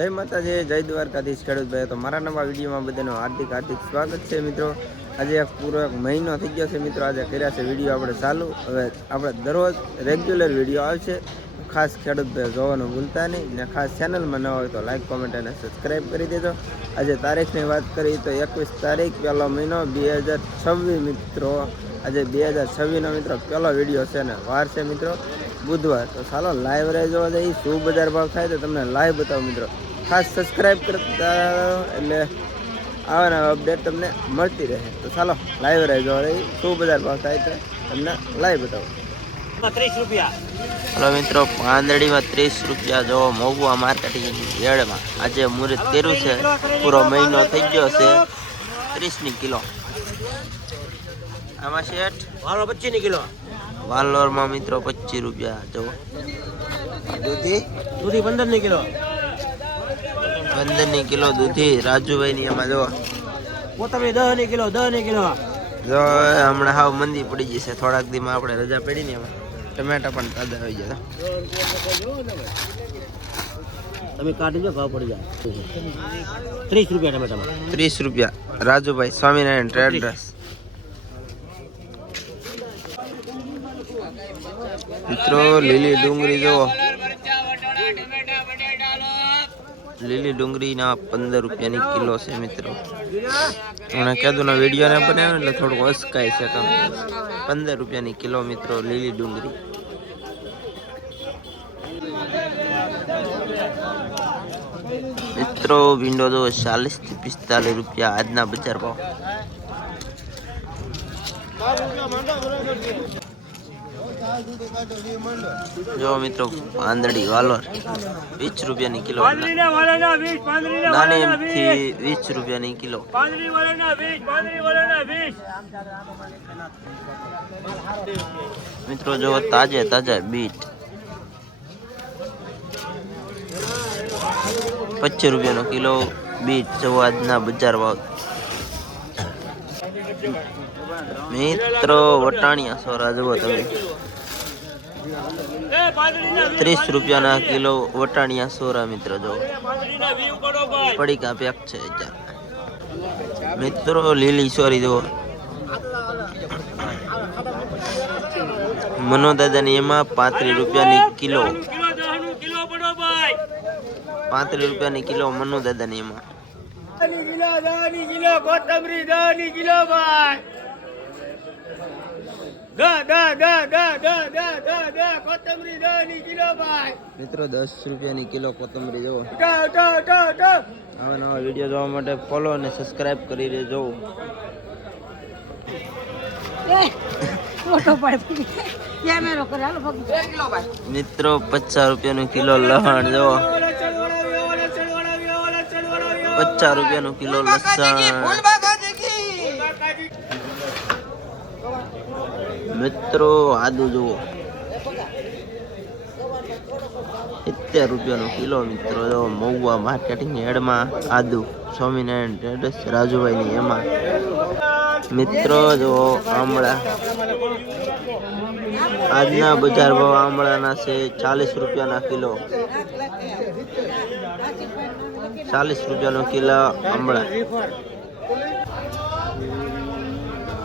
જય માતાજી, જય દ્વારકાધીશ ખેડૂત ભાઈ તો મારા નવા વિડીયોમાં બધાનું હાર્દિક હાર્દિક સ્વાગત છે મિત્રો. આજે પૂરો એક મહિનો થઈ ગયો છે મિત્રો. આજે કર્યા છે વીડિયો આપણે ચાલુ. હવે આપણે દરરોજ રેગ્યુલર વીડિયો આવશે. ખાસ ખેડૂત ભાઈ જોવાનું ભૂલતા નહીં. ને ખાસ ચેનલમાં ન હોય તો લાઇક કોમેન્ટ અને સબસ્ક્રાઈબ કરી દેજો. આજે તારીખની વાત કરી તો એકવીસ તારીખ, પહેલો મહિનો બે હજાર છવ્વીસ મિત્રો. આજે બે હજાર છવ્વીસનો મિત્રો પહેલો વીડિયો છે ને વાર છે મિત્રો. બુધવાર. તો ચાલો લાઈવ રહે જોવા જઈએ શું બજાર ભાવ થાય તો તમને લાઈવ બતાવો મિત્રો. ખાસ સબસ્ક્રાઈબ કરતા એટલે આવા નવા અપડેટ તમને મળતી રહે. તો ચાલો લાઈવ રહેજો શું બજાર ભાવ થાય તો તમને લાઈવ બતાવો. ત્રીસ રૂપિયા. હલો મિત્રો પાંદડીમાં ત્રીસ રૂપિયા જો મોગવા માર્કેટિંગ યાર્ડમાં આજે મુહૂર્ત કર્યું છે. પૂરો મહિનો થઈ ગયો છે. ત્રીસની કિલો. આમાં શેઠ? વાલો પચીસ કિલો. વાલોરમાં મિત્રો પચીસ રૂપિયા જો દૂધી દૂધી પંદરની કિલો દૂધી રાજુભાઈની એમાં જો કોથમરી દસની કિલો દસની કિલો. જો હમણાં હાવ મંદી પડી જશે થોડાક દીમાં આપણે રજા પડી ને એમાં. ટમેટા પણ તાજા આવી જતા તમે કાઢી દો ભાવ પડી જાય. ત્રીસ રૂપિયા ટમેટામાં. ત્રીસ રૂપિયા. રાજુભાઈ સ્વામિનારાયણ ટ્રેડર્સ મિત્રો લીલી ડુંગળી જુઓ. લીલી ડુંગળીના પંદર રૂપિયાની કિલો છે મિત્રો. હમણાં કીધું વીડિયો ને બનાવ્યો એટલે થોડુંક અસકાય છે તમે પંદર રૂપિયાની કિલો મિત્રો લીલી ડુંગળી. મિત્રો વિન્ડો તો ચાલીસથી પિસ્તાલીસ રૂપિયા આજના બજાર ભાવ. જો મિત્રો આંધળી વાલોર વીસ રૂપિયાની કિલો. નાની થી વીસ. રૂપિયાની કિલો. મિત્રો જો તાજે તાજા બીટ. પચીસ રૂપિયાનો કિલો બીટ જો આજના બજાર ભાવ. મિત્રો વટાણિયા સોરા જુઓ તમે. ત્રીસ રૂપિયાના કિલો વટાણિયા સોરા મિત્ર જો. પડીકા પેક છે મિત્રો, લીલી સોરી જુઓ. મનો દાદાની એમાં પાંત્રીસ રૂપિયાની કિલો. પાંત્રીસ રૂપિયાની કિલો મનો દાદાની એમાં. કિલો, કોથમરી કિલો ભાઈ. મિત્રો દસ રૂપિયાની કિલો કોથમરી જુઓ હવે નવા વીડિયો જોવા માટે ફોલો અને સબસ્ક્રાઇબ કરી દેજો. મિત્રો પચાસ રૂપિયાનું કિલો લહણ જો પચાસ રૂપિયાનું કિલો લસણ. મિત્રો, આદુ જુઓ. સિત્તેર રૂપિયાનો કિલો મિત્રો, જો મહુવા માર્કેટિંગ હેડમાં આદુ, સ્વામિનારાયણ ટ્રેડર્સ, રાજુભાઈની એમાં. મિત્રો, જો આમળા, આજના બજાર ભાવ આમળાના છે ચાલીસ રૂપિયાના કિલો. ચાલીસ રૂપિયાનો કિલો આમળા.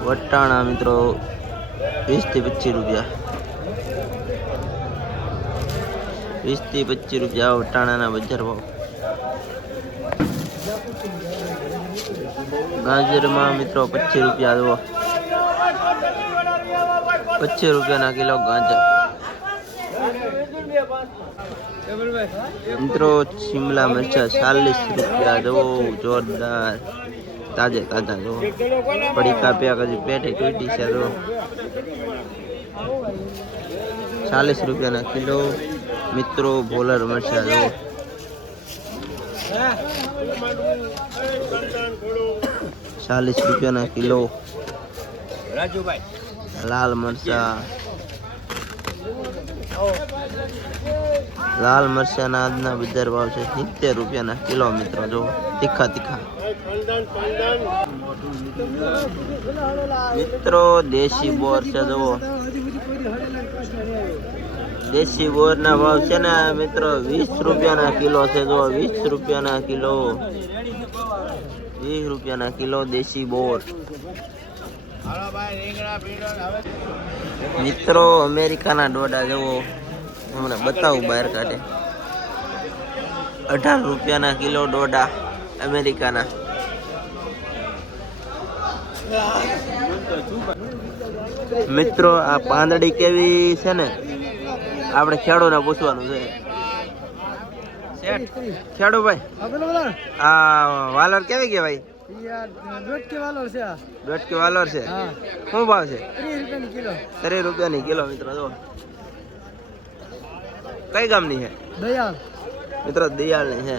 વટાણા મિત્રો વીસથી પચીસ રૂપિયા વીસથી પચીસ રૂપિયા વટાણાના બજાર ભાવ ગાજરમાં મિત્રો પચીસ રૂપિયા જુઓ પચીસ રૂપિયાના કિલો ગાજર મિત્રો શિમલા મરચા ચાલીસ રૂપિયા જુઓ જોરદાર તાજે તાજા જો. પડી કાપ્યા હજી પેટે તૂટી છે જો. ચાલીસ રૂપિયાના કિલો મિત્રો ભોલર મળશે જો. ચાલીસ રૂપિયાના કિલો રાજુભાઈ લાલ મરચા. લાલ મરચાના આજના બજાર ભાવ છે સિત્તેર રૂપિયાના કિલો મિત્રો જો. તીખા તીખા મિત્રો, દેશી બોર છે, જુઓ. દેશી બોર ના ભાવ છે ને, મિત્રો, વીસ રૂપિયાના કિલો છે જો વીસ રૂપિયાના કિલો. વીસ રૂપિયાના કિલો દેશી બોર. મિત્રો, અમેરિકાના ડોડા જેવો હમણાં બતાવું બહાર કાઢે. અઢાર રૂપિયાના કિલો ડોડા અમેરિકાના. મિત્રો આ પાંદડી કેવી છે ને? આપણે ખેડૂને પૂછવાનું છે. ખેડૂ ભાઈ આ વાલર કેવી કેવાય દોઢ કે વાલર છે શું ભાવ છે? ત્રીસ રૂપિયાની કિલો. મિત્રો જો કઈ ગામની છે? મિત્રો દયાળની છે.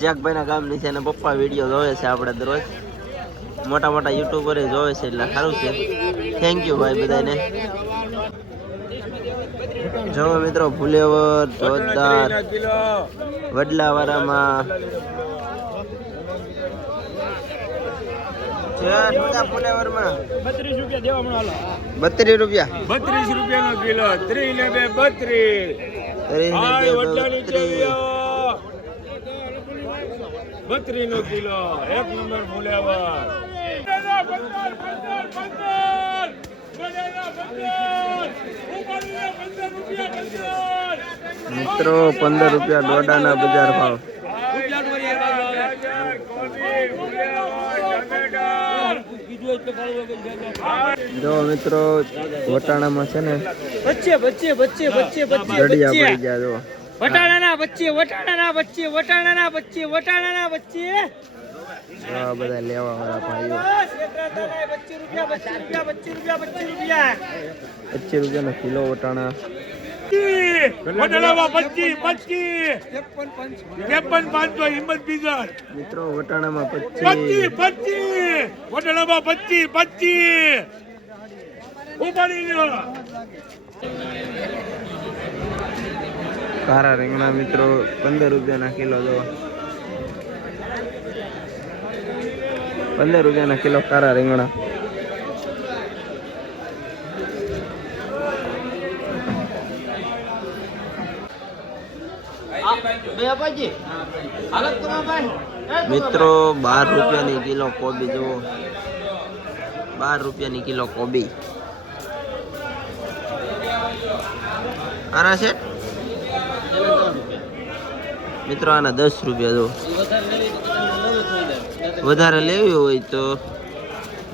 જેકભાઈના ગામની છે અને પપ્પા વીડિયો જોવે છે આપણે દરરોજ. મોટા મોટા યુટ્યુબર જોવે છે એટલે સારું છે. થેન્ક યુ ભાઈ બધાને. જો મિત્રો ફુલેવર જોરદાર વડલાવાળામાં બત્રીસ રૂપિયા બત્રીસ રૂપિયા? નો કિલો ત્રીસ ને બે બત્રીસ. ત્રીસ બત્રીસ. બત્રીસ નો કિલો એક નંબર ફુલેવર મિત્રો પંદર રૂપિયા દોડાના બજાર ભાવ. જો મિત્રો વટાણામાં છે ને વચ્ચે વચ્ચે વચ્ચે વચ્ચે બચ્ચે જડિયા પડી ગયા જો વટાણાના બચ્ચે વટાણાના બચ્ચે વટાણાના ના વટાણાના આ બધા લેવા વાળા ભાઈઓ. પચીસ રૂપિયા રૂપિયાનો કિલો વટાણા. મિત્રો વટાણામાં પચીસ પચીસ. વટાણામાં પચીસ પચીસ. કારા રીંગણા મિત્રો પંદર રૂપિયાના કિલો જો પંદર રૂપિયાના કિલો કારા રીંગણા. મિત્રો, બાર રૂપિયાની કિલો કોબી જુઓ. બાર રૂપિયાની કિલો કોબી. આના છે? મિત્રો, આના દસ રૂપિયા જો વધારે લેવી હોય તો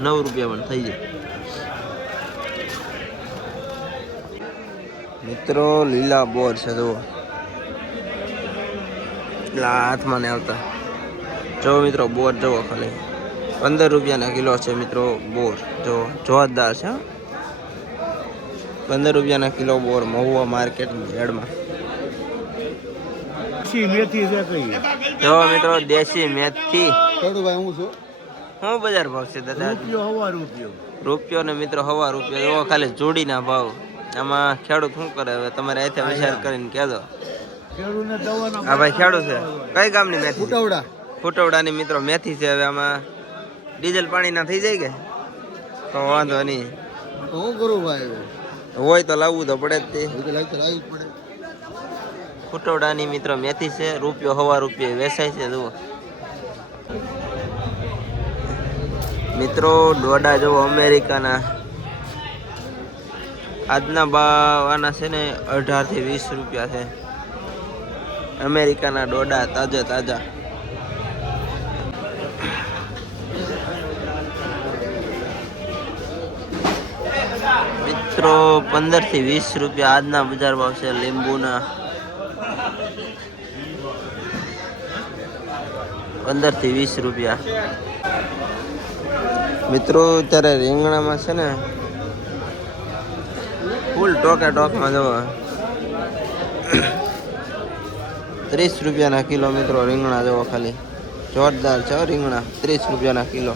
નવ રૂપિયા પણ થઈ જાય. મિત્રો લીલા બોર છે જુઓ. એટલા હાથમાં ને આવતા. જો મિત્રો બોર જુઓ ખાલી. પંદર રૂપિયાના કિલો છે મિત્રો બોર. જો જોરદાર છે પંદર રૂપિયાના કિલો બોર મહુવા માર્કેટ યાર્ડમાં મેથી જો મિત્રો દેશી મેથી. ખેડૂભાઈ હું છું. હું બજાર ભાવ છે દાદા. હવા રૂપિયો. રૂપિયો ને મિત્રો હવા રૂપિયો એવો ખાલી જોડીના ભાવ. આમાં ખેડૂત શું કરે હવે? તમારે અહીંથી વિચાર કરીને કહેજો. હા ભાઈ ખેડૂત છે. કઈ ગામની મેથી? ફુટવડા. ફુટાવડા ફૂટવડાની મિત્રો મેથી છે હવે આમાં. ડીઝલ પાણી ના થઈ જાય કે? તો વાંધો નહીં. હું કરું ભાઈ? હોય તો લાવવું તો પડે જ તે. ફૂટવડાની મિત્રો મેથી છે રૂપિયો હવા રૂપિયો વેચાય છે જુઓ. મિત્રો, દોડા જો અમેરિકાના. આજના ભાવ આના છે ને અઢારથી વીસ રૂપિયા છે. અમેરિકાના દોડા તાજા તાજા. મિત્રો પંદરથી વીસ રૂપિયા આજના બજાર ભાવ છે લીંબુના. પંદરથી વીસ રૂપિયા. મિત્રો, અત્યારે રીંગણામાં છે ને ફૂલ ટોકે ટોકમાં જવો ત્રીસ રૂપિયાના કિલો મિત્રો રીંગણા જવો ખાલી. જોરદાર છે રીંગણા, ત્રીસ રૂપિયાના કિલો.